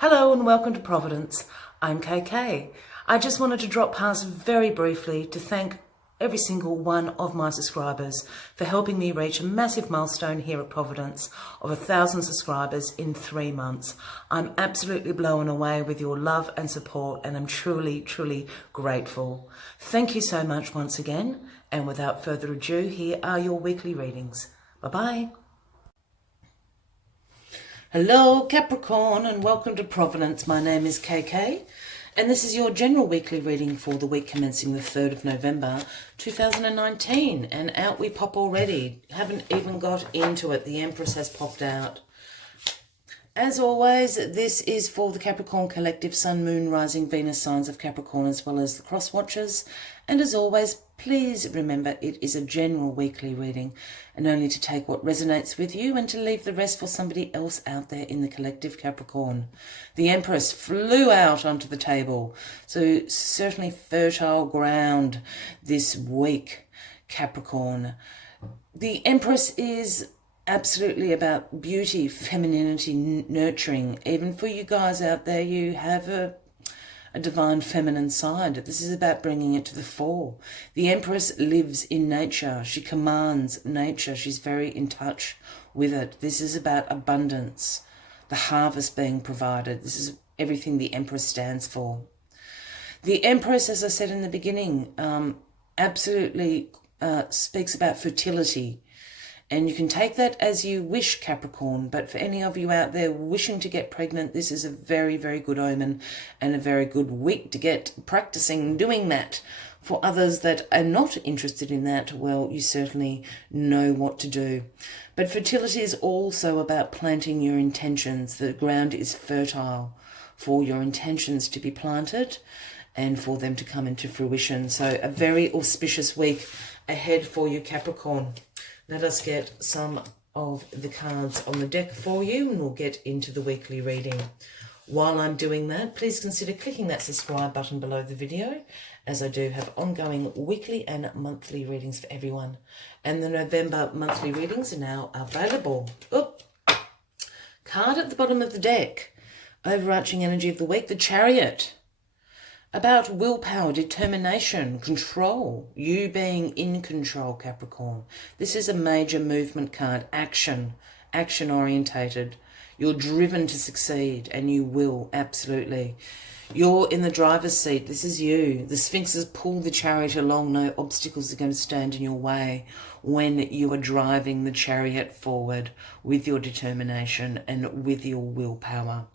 Hello and welcome to Providence. I'm KK. I just wanted to drop past very briefly to thank every single one of my subscribers for helping me reach a massive milestone here at Providence of 1,000 subscribers in 3 months. I'm absolutely blown away with your love and support, and I'm truly, truly grateful. Thank you so much once again, and without further ado, here are your weekly readings. Bye-bye. Hello Capricorn and welcome to Providence. My name is KK and this is your general weekly reading for the week commencing the 3rd of November 2019, and out we pop already. Haven't even got into it. The Empress has popped out. As always, this is for the Capricorn Collective, Sun, Moon, Rising, Venus signs of Capricorn, as well as the cross watchers. And as always, please remember it is a general weekly reading and only to take what resonates with you and to leave the rest for somebody else out there in the collective Capricorn. The Empress flew out onto the table, so certainly fertile ground this week, Capricorn. The Empress is absolutely about beauty, femininity, nurturing. Even for you guys out there, you have a divine feminine side. This is about bringing it to the fore. The Empress lives in nature. She commands nature. She's very in touch with it. This is about abundance, the harvest being provided. This is everything the Empress stands for. The Empress, as I said in the beginning, absolutely speaks about fertility. And you can take that as you wish, Capricorn, but for any of you out there wishing to get pregnant, this is a very, very good omen and a very good week to get practicing doing that. For others that are not interested in that, well, you certainly know what to do. But fertility is also about planting your intentions. The ground is fertile for your intentions to be planted and for them to come into fruition. So a very auspicious week ahead for you, Capricorn. Let us get some of the cards on the deck for you and we'll get into the weekly reading. While I'm doing that, please consider clicking that subscribe button below the video, as I do have ongoing weekly and monthly readings for everyone. And the November monthly readings are now available. Oop. Card at the bottom of the deck. Overarching energy of the week, the Chariot. About willpower, determination, control, you being in control, Capricorn. This is a major movement card, action orientated. You're driven to succeed and you will, absolutely. You're in the driver's seat, this is you. The Sphinxes pull the chariot along, no obstacles are going to stand in your way when you are driving the chariot forward with your determination and with your willpower.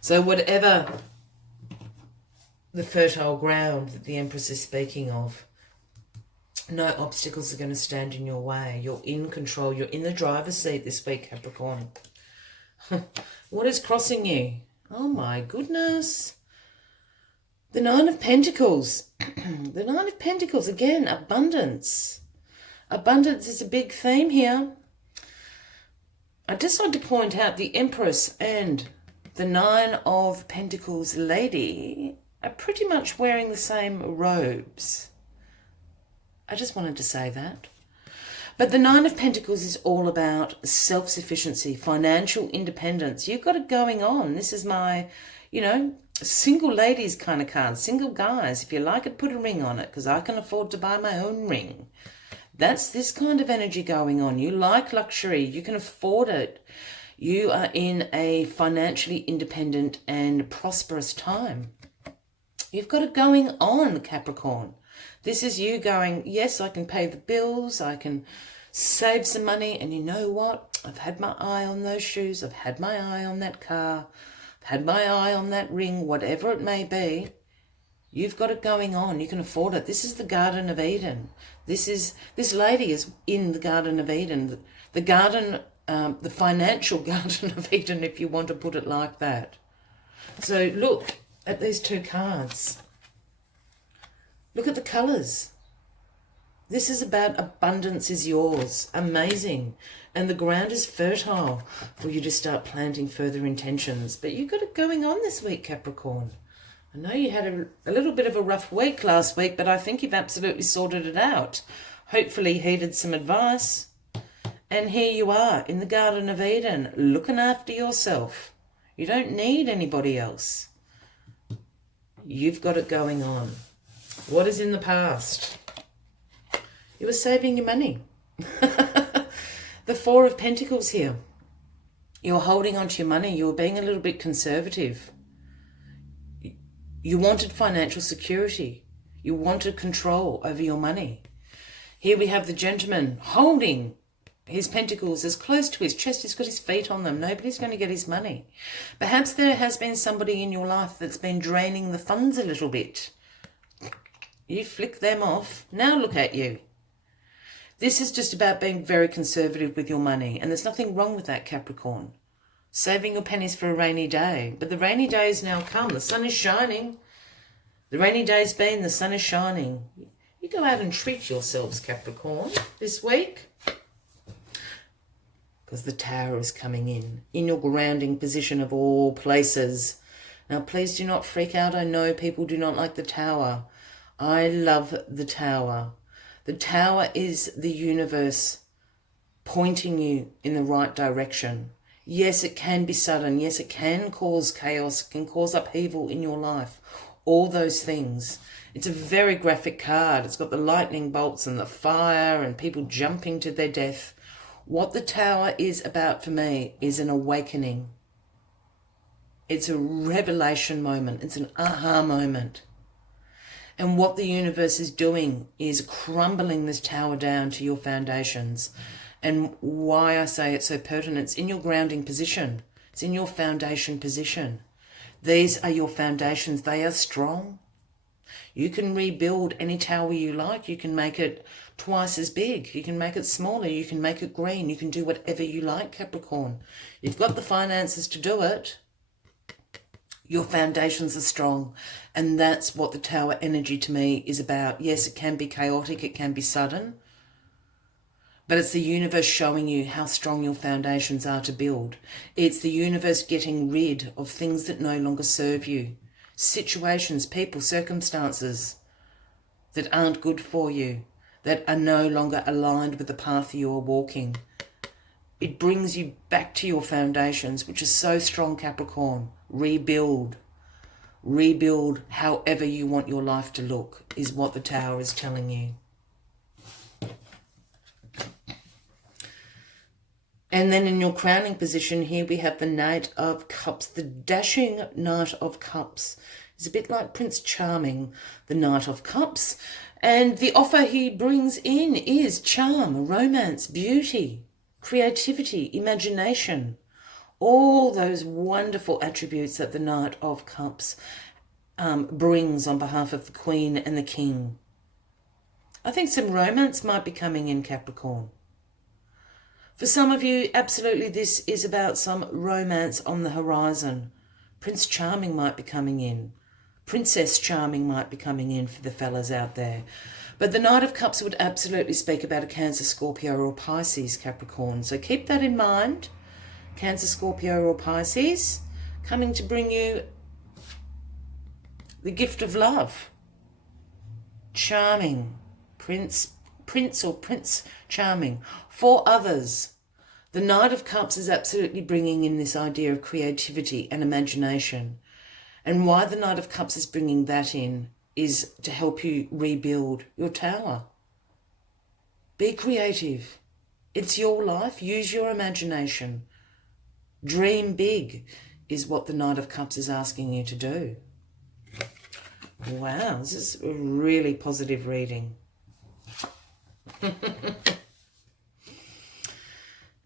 So whatever the fertile ground that the Empress is speaking of, no obstacles are going to stand in your way. You're in control. You're in the driver's seat this week, Capricorn. What is crossing you? Oh my goodness. The Nine of Pentacles. The Nine of Pentacles, again, abundance. Abundance is a big theme here. I'd just like to point out the Empress and the Nine of Pentacles lady are pretty much wearing the same robes. I just wanted to say that. But the Nine of Pentacles is all about self-sufficiency, financial independence. You've got it going on. This is my, single ladies kind of card. Single guys, if you like it, put a ring on it, because I can afford to buy my own ring. That's this kind of energy going on. You like luxury. You can afford it. You are in a financially independent and prosperous time. You've got it going on, Capricorn. This is you going, yes, I can pay the bills, I can save some money, and you know what? I've had my eye on those shoes, I've had my eye on that car, I've had my eye on that ring, whatever it may be. You've got it going on. You can afford it. This is the Garden of Eden. This lady is in the Garden of Eden. The garden, the financial Garden of Eden, if you want to put it like that. So look at these two cards. Look at the colours. This is about abundance is yours. Amazing. And the ground is fertile for you to start planting further intentions. But you've got it going on this week, Capricorn. I know you had a little bit of a rough week last week, but I think you've absolutely sorted it out. Hopefully heeded some advice. And here you are in the Garden of Eden, looking after yourself. You don't need anybody else. You've got it going on. What is in the past? You were saving your money. The Four of Pentacles here. You're holding on to your money. You were being a little bit conservative. You wanted financial security. You wanted control over your money. Here we have the gentleman holding his pentacles as close to his chest. He's got his feet on them. Nobody's going to get his money. Perhaps there has been somebody in your life that's been draining the funds a little bit. You flick them off. Now look at you. This is just about being very conservative with your money. And there's nothing wrong with that, Capricorn. Saving your pennies for a rainy day. But the rainy day has now come. The sun is shining. The rainy day's been. The sun is shining. You go out and treat yourselves, Capricorn, this week. Because the Tower is coming in your grounding position of all places. Now, please do not freak out. I know people do not like the Tower. I love the Tower. The Tower is the universe pointing you in the right direction. Yes, it can be sudden. Yes, it can cause chaos. It can cause upheaval in your life. All those things. It's a very graphic card. It's got the lightning bolts and the fire and people jumping to their death. What the Tower is about for me is an awakening. It's a revelation moment. It's an aha moment. And what the universe is doing is crumbling this Tower down to your foundations. And why I say it's so pertinent, it's in your grounding position. It's in your foundation position. These are your foundations. They are strong. You can rebuild any tower you like. You can make it twice as big. You can make it smaller. You can make it green. You can do whatever you like, Capricorn. You've got the finances to do it. Your foundations are strong. And that's what the Tower energy to me is about. Yes, it can be chaotic. It can be sudden. But it's the universe showing you how strong your foundations are to build. It's the universe getting rid of things that no longer serve you. Situations, people, circumstances that aren't good for you, that are no longer aligned with the path you are walking. It brings you back to your foundations, which is so strong, Capricorn. Rebuild. Rebuild however you want your life to look, is what the Tower is telling you. And then in your crowning position here, we have the Knight of Cups. The dashing Knight of Cups is a bit like Prince Charming, the Knight of Cups. And the offer he brings in is charm, romance, beauty, creativity, imagination. All those wonderful attributes that the Knight of Cups brings on behalf of the Queen and the King. I think some romance might be coming in, Capricorn. For some of you, absolutely this is about some romance on the horizon. Prince Charming might be coming in. Princess Charming might be coming in for the fellas out there. But the Knight of Cups would absolutely speak about a Cancer, Scorpio or Pisces, Capricorn. So keep that in mind. Cancer, Scorpio or Pisces, coming to bring you the gift of love. Charming. Prince or Prince Charming. For others, the Knight of Cups is absolutely bringing in this idea of creativity and imagination. And why the Knight of Cups is bringing that in is to help you rebuild your tower. Be creative. It's your life. Use your imagination. Dream big is what the Knight of Cups is asking you to do. Wow, this is a really positive reading.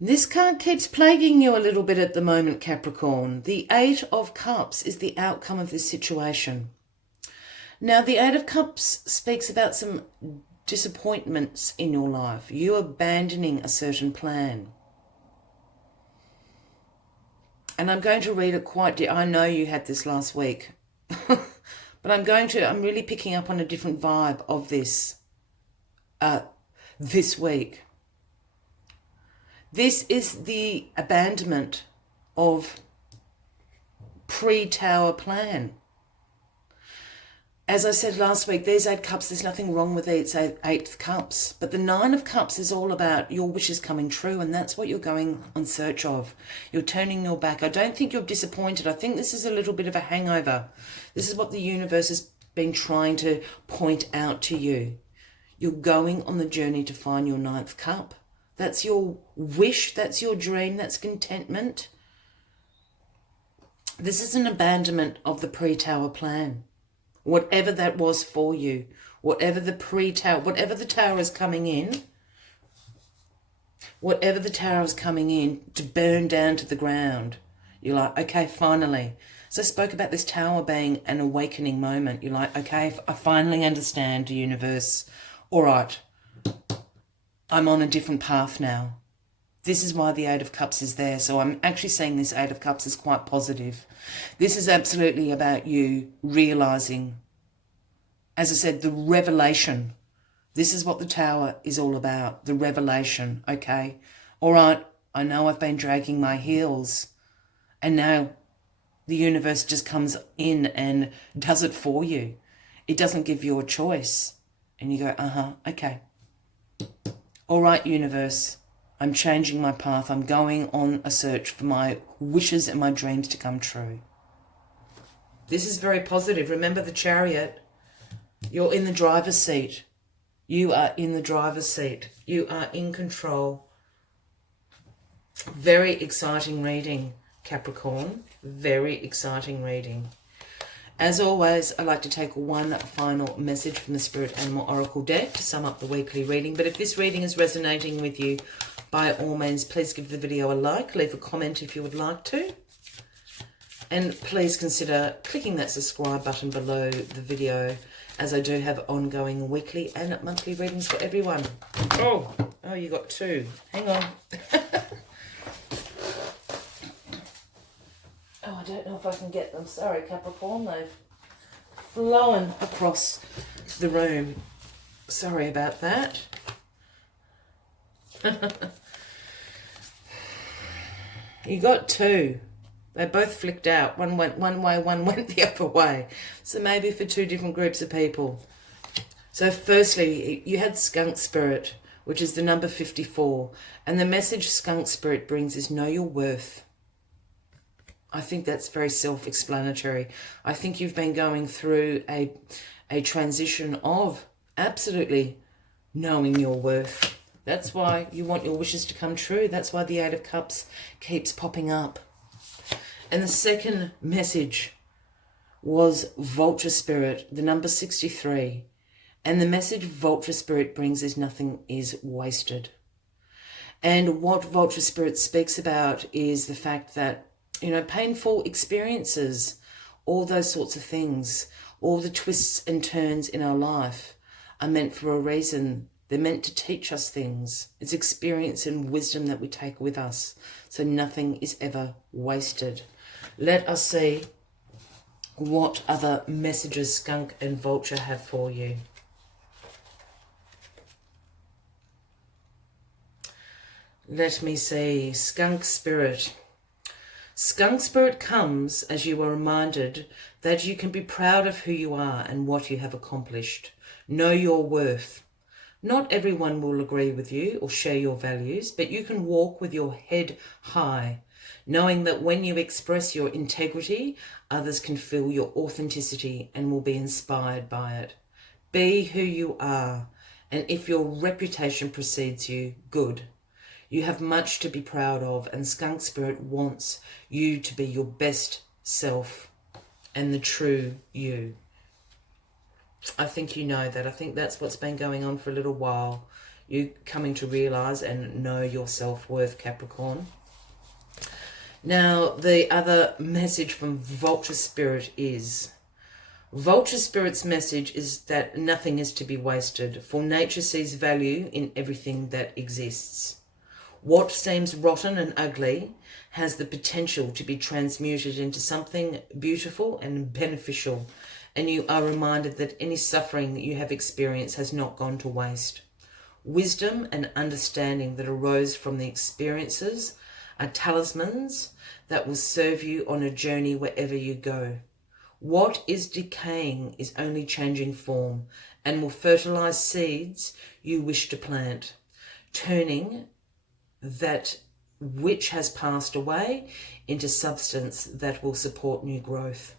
This card keeps plaguing you a little bit at the moment, Capricorn. The Eight of Cups is the outcome of this situation. Now, the Eight of Cups speaks about some disappointments in your life. You abandoning a certain plan. And I'm going to read it quite... I know you had this last week. But I'm really picking up on a different vibe of this this week. This is the abandonment of pre-tower plan. As I said last week, these 8 cups, there's nothing wrong with these 8 cups. But the 9 of cups is all about your wishes coming true, and that's what you're going on search of. You're turning your back. I don't think you're disappointed. I think this is a little bit of a hangover. This is what the universe has been trying to point out to you. You're going on the journey to find your 9th cup. That's your wish. That's your dream. That's contentment. This is an abandonment of the pre-tower plan. Whatever that was for you, whatever the pre-tower, whatever the tower is coming in, whatever the tower is coming in to burn down to the ground, you're like, okay, finally. So I spoke about this tower being an awakening moment. You're like, okay, I finally understand the universe. All right, I'm on a different path now. This is why the 8 of Cups is there. So I'm actually seeing this 8 of Cups as quite positive. This is absolutely about you realizing, as I said, the revelation. This is what the Tower is all about, the revelation, okay? All right, I know I've been dragging my heels, and now the universe just comes in and does it for you. It doesn't give you a choice. And you go, okay. All right, universe. I'm changing my path. I'm going on a search for my wishes and my dreams to come true. This is very positive. Remember the Chariot. You're in the driver's seat. You are in the driver's seat. You are in control. Very exciting reading, Capricorn. Very exciting reading. As always, I'd like to take one final message from the Spirit Animal Oracle deck to sum up the weekly reading. But if this reading is resonating with you, by all means, please give the video a like, leave a comment if you would like to. And please consider clicking that subscribe button below the video, as I do have ongoing weekly and monthly readings for everyone. Oh, you got 2. Hang on. Oh, I don't know if I can get them. Sorry, Capricorn. They've flown across the room. Sorry about that. You got 2. They both flicked out. One went one way, one went the other way. So maybe for 2 different groups of people. So firstly, you had Skunk Spirit, which is the number 54. And the message Skunk Spirit brings is know your worth. I think that's very self-explanatory. I think you've been going through a transition of absolutely knowing your worth. That's why you want your wishes to come true. That's why the 8 of Cups keeps popping up. And the second message was Vulture Spirit, the number 63. And the message Vulture Spirit brings is nothing is wasted. And what Vulture Spirit speaks about is the fact that, you know, painful experiences, all those sorts of things, all the twists and turns in our life are meant for a reason. They're meant to teach us things. It's experience and wisdom that we take with us. So nothing is ever wasted. Let us see what other messages Skunk and Vulture have for you. Let me see. Skunk Spirit. Skunk Spirit comes as you are reminded that you can be proud of who you are and what you have accomplished. Know your worth. Not everyone will agree with you or share your values, but you can walk with your head high, knowing that when you express your integrity, others can feel your authenticity and will be inspired by it. Be who you are, and if your reputation precedes you, good. You have much to be proud of, and Skunk Spirit wants you to be your best self and the true you. I think you know that. I think that's what's been going on for a little while. You coming to realise and know your self-worth, Capricorn. Now, the other message from Vulture Spirit is... Vulture Spirit's message is that nothing is to be wasted, for nature sees value in everything that exists. What seems rotten and ugly has the potential to be transmuted into something beautiful and beneficial, and you are reminded that any suffering that you have experienced has not gone to waste. Wisdom and understanding that arose from the experiences are talismans that will serve you on a journey wherever you go. What is decaying is only changing form and will fertilize seeds you wish to plant, turning that which has passed away into substance that will support new growth.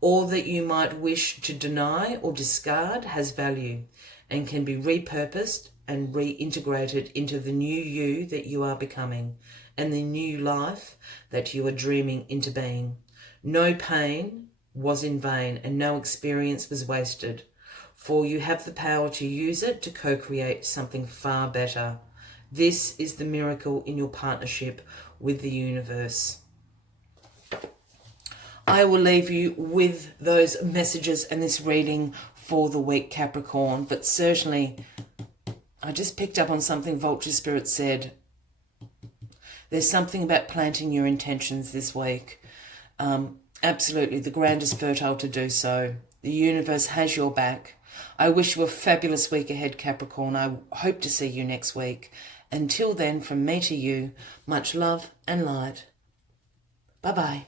All that you might wish to deny or discard has value and can be repurposed and reintegrated into the new you that you are becoming and the new life that you are dreaming into being. No pain was in vain and no experience was wasted, for you have the power to use it to co-create something far better. This is the miracle in your partnership with the universe. I will leave you with those messages and this reading for the week, Capricorn. But certainly, I just picked up on something Vulture Spirit said. There's something about planting your intentions this week. Absolutely, the ground is fertile to do so. The universe has your back. I wish you a fabulous week ahead, Capricorn. I hope to see you next week. Until then, from me to you, much love and light. Bye-bye.